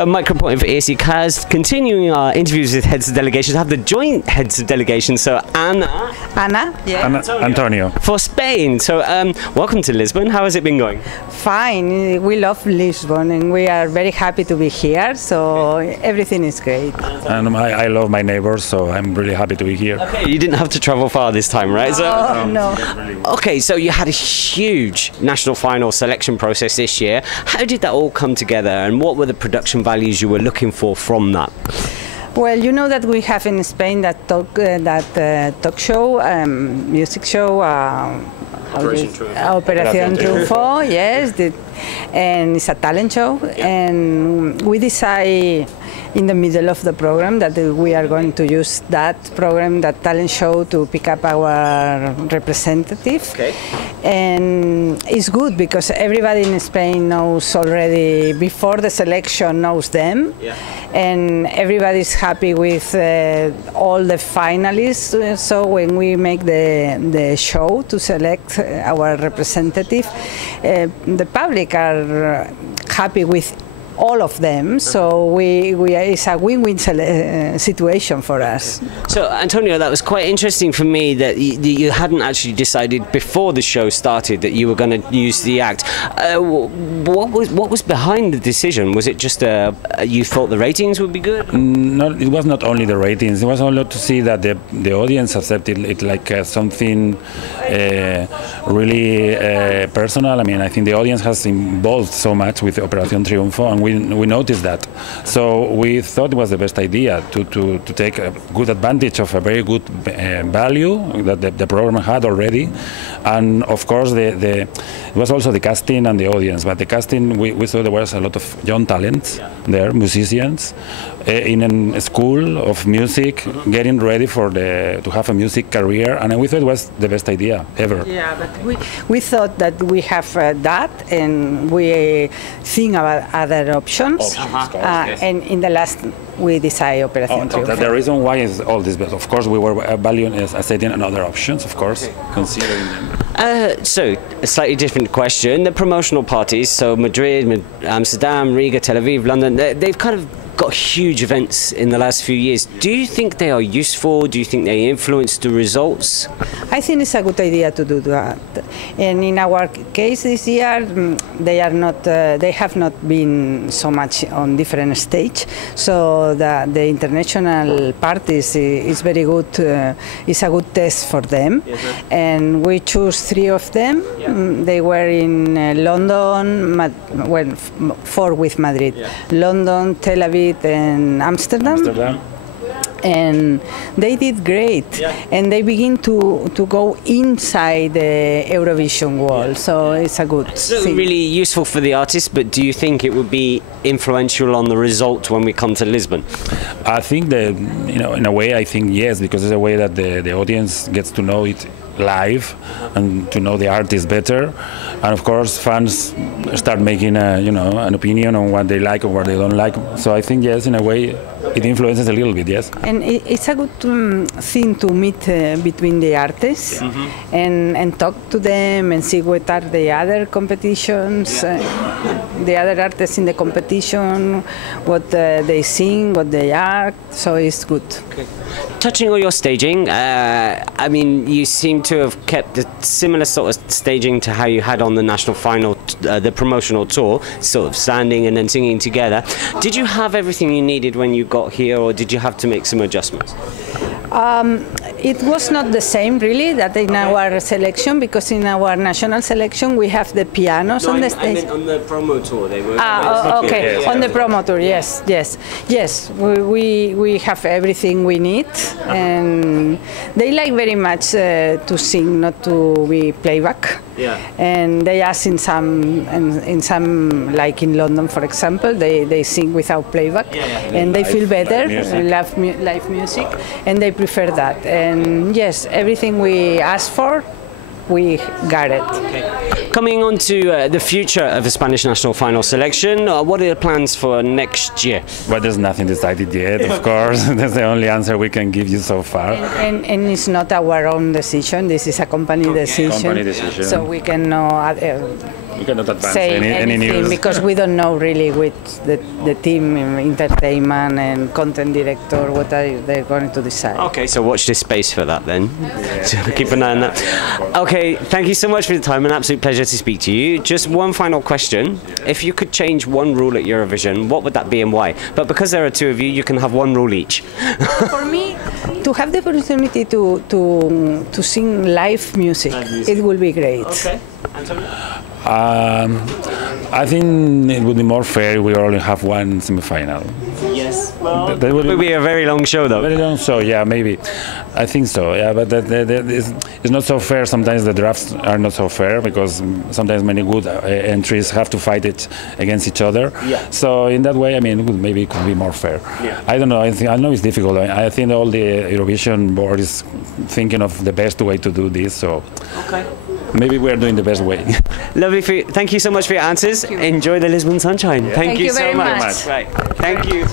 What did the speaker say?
So, micropoint for ESCKAZ, continuing our interviews with heads of delegations, have the joint heads of delegations. So, Anna, yeah. Antonio. For Spain. So, welcome to Lisbon. How has it been going? Fine. We love Lisbon and we are very happy to be here. So everything is great. And I love my neighbors, so I'm really happy to be here. Okay, you didn't have to travel far this time, right? No. Okay, so you had a huge national final selection process this year. How did that all come together, and what were the production values you were looking for from that? Well, you know that we have in Spain that talk show, music show, Operación Triunfo, yes, and it's a talent show, and we decide in the middle of the program that we are going to use that program, that talent show, to pick up our representative. Okay. And it's good because everybody in Spain knows already, before the selection, knows them. Yeah. And everybody's happy with all the finalists. So when we make the show to select our representative, the public are happy with all of them, so it's a win-win situation for us. So, Antonio, that was quite interesting for me that you hadn't actually decided before the show started that you were going to use the act. What was behind the decision? Was it just you thought the ratings would be good? No, it was not only the ratings. It was also to see that the audience accepted it like something really personal. I mean, I think the audience has involved so much with Operación Triunfo, and we noticed that. So we thought it was the best idea to take a good advantage of a very good value that the program had already. And of course, it was also the casting and the audience. But the casting, we saw there was a lot of young talents there, musicians, in a school of music, getting ready to have a music career. And we thought it was the best idea ever. Yeah, but we thought that we have that, and we think about other options. Yes. And in the last, we decided Operación Triunfo. The reason why is all this, but of course we were valuing assessing other options, of course, considering them. So, a slightly different question. The promotional parties, so Madrid, Amsterdam, Riga, Tel Aviv, London, they've kind of got huge events in the last few years. Do you think they are useful? Do you think they influence the results? I think it's a good idea to do that. And in our case this year, they have not been so much on different stage. So the international parties is very good. It's a good test for them. Yes, and we choose 3 of them. Yeah. They were in London, 4 with Madrid. Yeah. London, Tel Aviv, and Amsterdam. And they did great. Yeah. And they begin to go inside the Eurovision world, so it's a good thing. Really useful for the artists, but do you think it would be influential on the result when we come to Lisbon? I think that, in a way, I think yes, because it's a way that the audience gets to know it live and to know the artist better, and of course fans start making an opinion on what they like or what they don't like. So I think yes, in a way it influences a little bit, yes. And it's a good thing to meet between the artists and talk to them and see what are the other competitions, the other artists in the competition, what they sing, what they act, so it's good. Okay. Touching on your staging, I mean, you seem to have kept a similar sort of staging to how you had on the national final, the promotional tour, sort of standing and then singing together. Did you have everything you needed when you got here, or did you have to make some adjustments? It was not the same really that in our selection, because in our national selection we have the pianos on the stage. I meant on the promo tour they were. Okay. On the promo tour, yes. We have everything we need, and they like very much to sing, not to be playback. Yeah. And they ask in some, like in London, for example, they sing without playback, and they feel better, live music, and they prefer that. And yes, everything we ask for, we got it. Okay. Coming on to the future of the Spanish national final selection, what are the plans for next year? Well, there's nothing decided yet, of course. That's the only answer we can give you so far. And it's not our own decision. This is a company decision. So we can know We cannot advance say any anything news. because we don't know really with the team, entertainment and content director, what they're going to decide. Okay, so watch this space for that then. Keep an eye on that. Okay, thank you so much for the time. An absolute pleasure to speak to you. Just one final question. If you could change one rule at Eurovision, what would that be and why? But because there are two of you, you can have one rule each. For me, to have the opportunity to sing live music, it will be great. Okay. Antonio? I think it would be more fair if we only have one semi-final. Yes. Well, That would it would be a very long show though. Very long show, yeah, maybe. I think so, yeah, but it's not so fair. Sometimes the drafts are not so fair because sometimes many good entries have to fight it against each other. Yeah. So in that way, I mean, maybe it could be more fair. Yeah. I don't know. I know it's difficult. I think all the Eurovision board is thinking of the best way to do this. So. Okay. Maybe we are doing the best way. Lovely. Thank you so much for your answers. Enjoy the Lisbon sunshine. Thank you so very much. much. Right. Thank you.